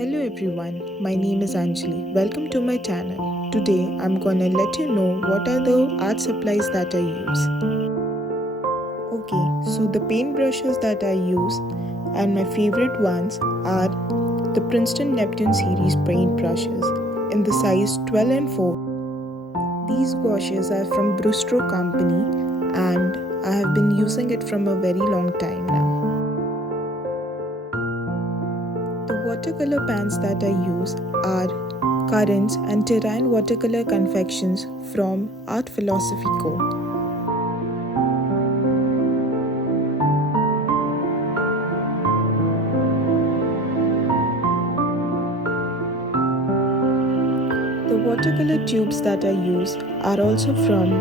Hello everyone, my name is Anjali. Welcome to my channel. Today I'm gonna let you know what are the art supplies that I use. Okay, so the paint brushes that I use and my favorite ones are the Princeton Neptune series paint brushes in the size 12 and 4. These gouaches are from Brustro company and I have been using it from a very long time now. The watercolor pans that I use are Currents and Terrain watercolor confections from Art Philosophy Co. The watercolor tubes that I use are also from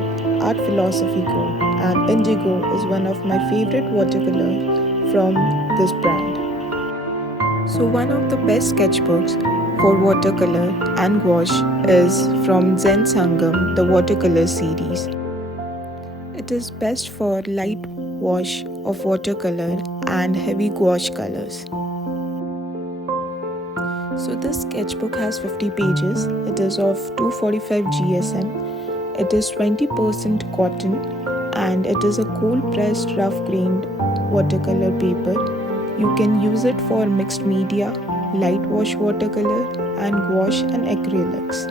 Art Philosophy Co. and Indigo is one of my favorite watercolors from this brand. So one of the best sketchbooks for watercolor and gouache is from Zen Sangam, the watercolor series. It is best for light wash of watercolor and heavy gouache colors. So this sketchbook has 50 pages. It is of 245 GSM. It is 20% cotton and it is a cold pressed rough grained watercolor paper. You can use it for mixed media, light wash watercolor and gouache and acrylics.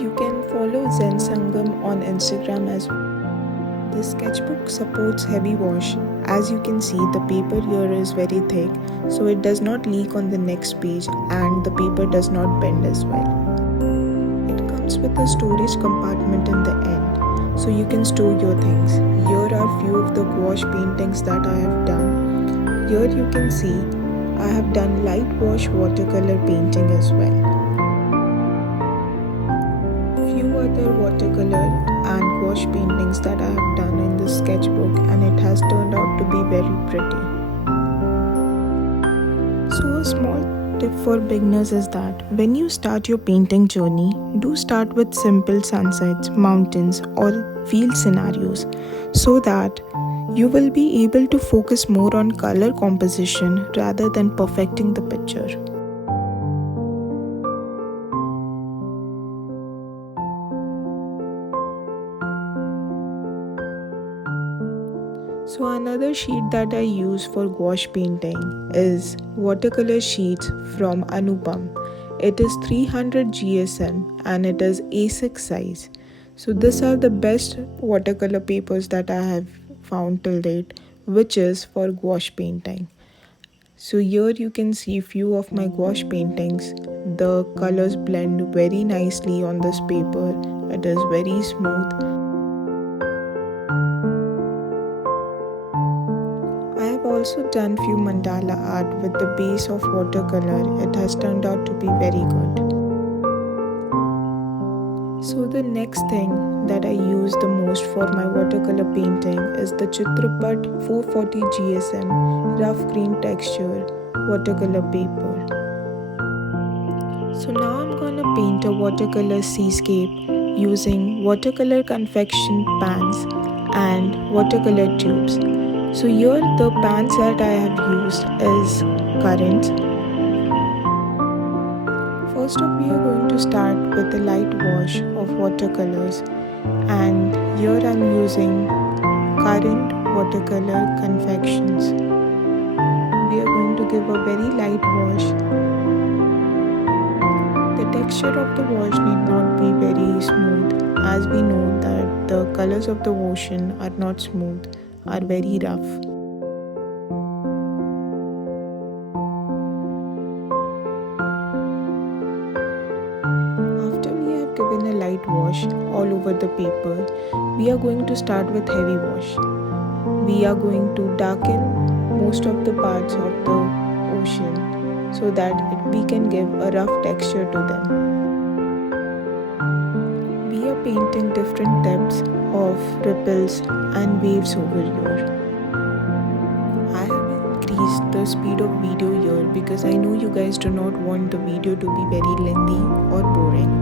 You can follow Zen Sangam on Instagram as well. This sketchbook supports heavy wash. As you can see, the paper here is very thick, so it does not leak on the next page and the paper does not bend as well. It comes with a storage compartment in the end, so you can store your things. Here are few of the gouache paintings that I have done. Here you can see I have done light wash watercolor painting as well. Few other watercolor and gouache paintings that I have done in this sketchbook and it has turned out to be very pretty. So a small tip for beginners is that when you start your painting journey, do start with simple sunsets, mountains or field scenarios so that you will be able to focus more on color composition rather than perfecting the picture. So another sheet that I use for gouache painting is watercolor sheets from Anupam. It is 300 GSM and it is A6 size. So these are the best watercolor papers that I have found till date, which is for gouache painting. So here you can see few of my gouache paintings. The colors blend very nicely on this paper. It is very smooth. I have also done few mandala art with the base of watercolor. It has turned out to be very good. So the next thing that I use the most for my watercolor painting is the Chitrapat 440 GSM rough green texture watercolor paper. So now I'm gonna paint a watercolor seascape using watercolor confection pans and watercolor tubes. So here the pans that I have used is Current. First off, we are going to start with a light wash of watercolors and here I am using Current watercolor confections. We are going to give a very light wash. The texture of the wash need not be very smooth, as we know that the colors of the ocean are not smooth, are very rough. After we have given a light wash all over the paper, we are going to start with heavy wash. We are going to darken most of the parts of the ocean so that we can give a rough texture to them. We are painting different depths of ripples and waves over here. I have increased the speed of video here because I know you guys do not want the video to be very lengthy or boring.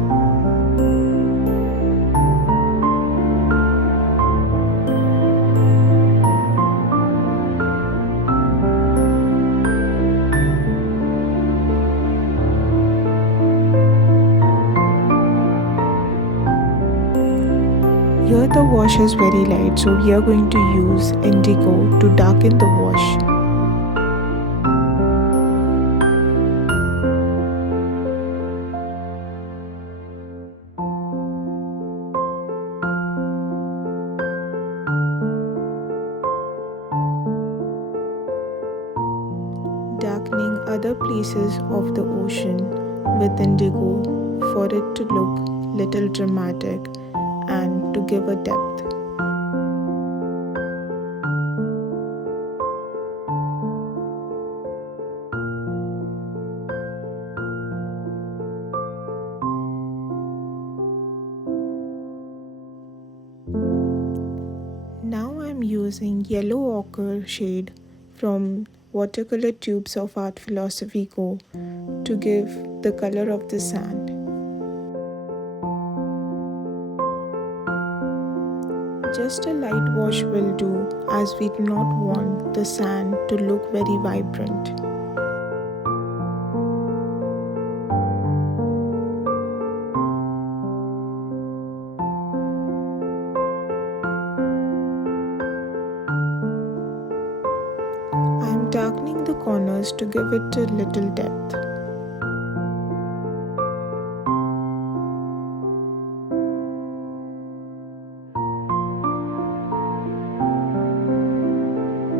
the wash is very light, so we are going to use indigo to darken the wash. Darkening other places of the ocean with indigo for it to look little dramatic and to give a depth. Now I'm using yellow ochre shade from Watercolor Tubes of Art Philosophy Go to give the color of the sand. Just a light wash will do, as we do not want the sand to look very vibrant. I am darkening the corners to give it a little depth.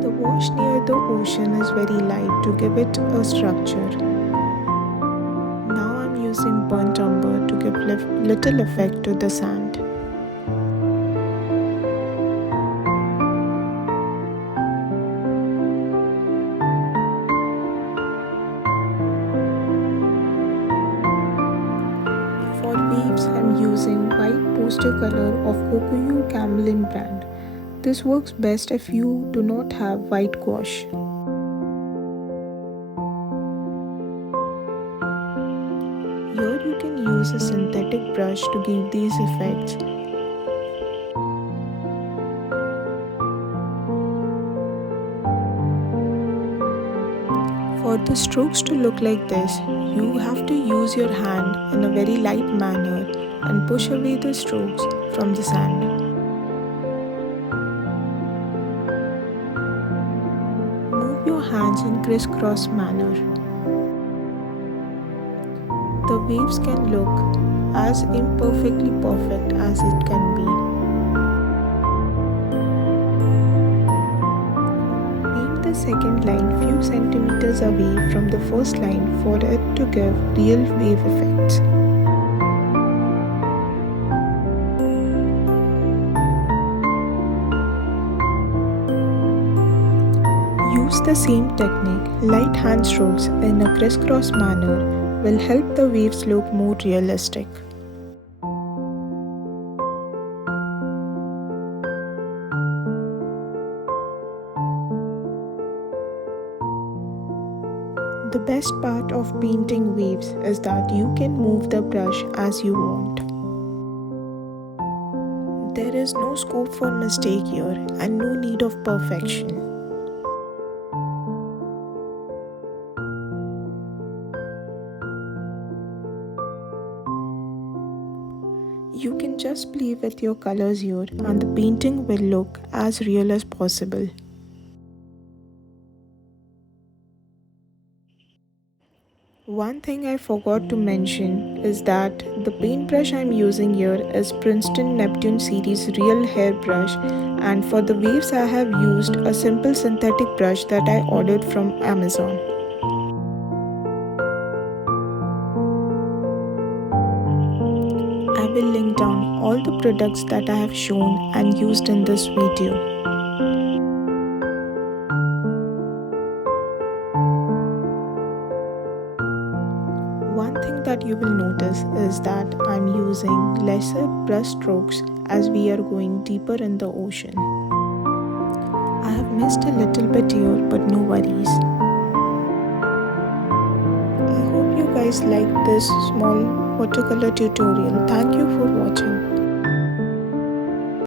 The wash near the ocean is very light to give it a structure. Now I'm using burnt umber to give little effect to the sand. For waves, I'm using white poster color of Kokuyu Camelin brand. This works best if you do not have white gouache. Here you can use a synthetic brush to give these effects. For the strokes to look like this, you have to use your hand in a very light manner and push away the strokes from the sand. Move your hands in crisscross manner. The waves can look as imperfectly perfect as it can be. Paint the second line few centimeters away from the first line for it to give real wave effects. Use the same technique, light hand strokes in a crisscross manner will help the waves look more realistic. The best part of painting waves is that you can move the brush as you want. There is no scope for mistake here and no need of perfection. You can just play with your colors here and the painting will look as real as possible. One thing I forgot to mention is that the paintbrush I'm using here is Princeton Neptune series real hair brush, and for the waves I have used a simple synthetic brush that I ordered from Amazon. I will link down all the products that I have shown and used in this video. One thing that you will notice is that I'm using lesser brush strokes as we are going deeper in the ocean. I have missed a little bit here, but no worries. I hope you guys liked this small watercolor tutorial. Thank you for watching.